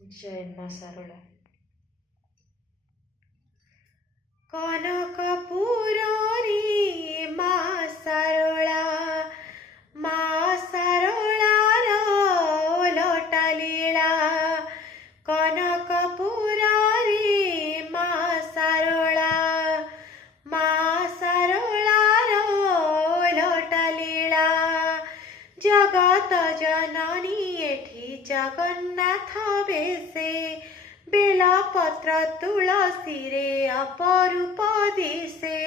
जय मां सरला। कनकपुरी मां सरला, मां सरलार ओलटा लीला। कनकपुरी मां सरला, मां सरलार ओलटा लीला। जगत जननी एठी जगन्नाथ बेसे, बेलपत्र तुलसी रे अपरूप दिशे।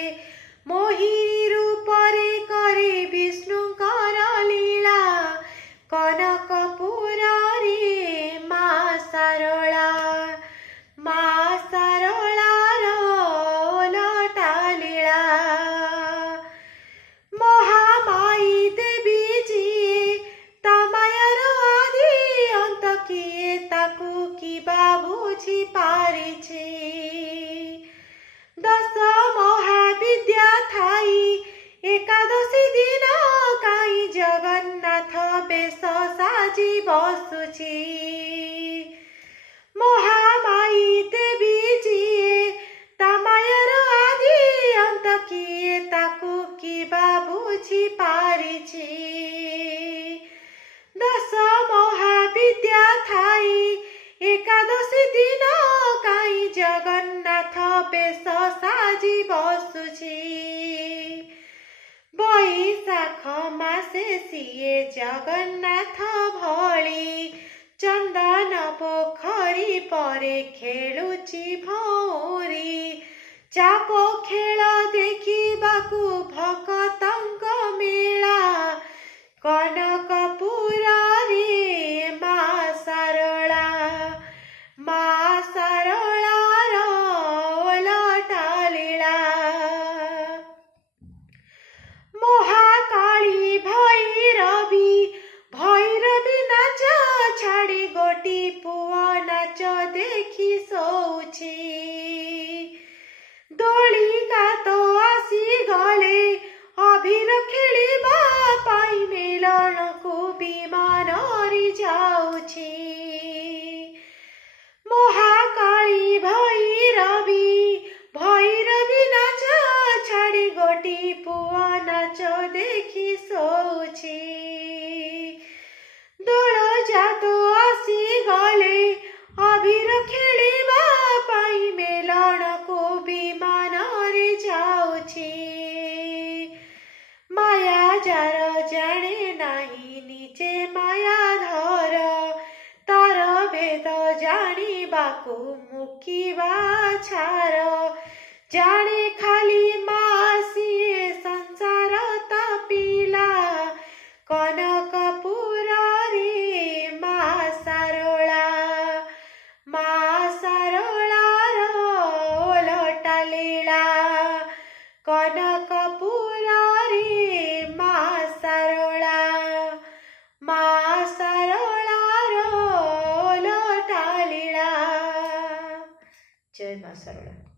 मोहिनी रूपरे करे विष्णुकर लीला। कनकपुरी मां सरला, मां सरलार ओलटा लीला। महामाई देवी जिए तमायर आदि अंत किए ताकू किबा बुझी पारिछे। दश महाविद्या थाई एकादशी दिन काई जगन्नाथ बेश साजी बसुची। महामाई देवी जिए तमायर आदि अंत किए ताकू किबा बुझी पारिछे। दश महाविद्या थाई एकादशी दिन काई जगन्नाथ बेश साजी बसुची। बैशाख मासे सिए जगन्नाथ भली, चंदन पोखरी परे खेलुची भौरी। चाप खेल देखिबाकू भक्तंक मेला। कनकपुरी मां सरला, मां सरलार ओलटा लीला। महाकाली भैरवी, भैरवी नाच छाड़ी गोटी पुआ नाच देखी सोउची। दोलिका तो आसी गले अभिर खेलिबा पाई मेलन को विमान जाउची। महाकाली भैरवी, भैरवी नाच छाड़ी गोटी पुआ नाच देखी सोउची। दोल जात आसी गले अभिर खेलिबा पाई मेलन को विमान जाउची। माया जार जाने नाही निजे माया धर, तार भेद जानिबाकू मुकिबा छार। जाने खाली मां सिए संसार तपिला। कनकपुरी मां सरला, मां सरलार ओलटा लीला। कनकपुरी मां सरला, मां सरलार ओलटा लीला। जय मां सरला।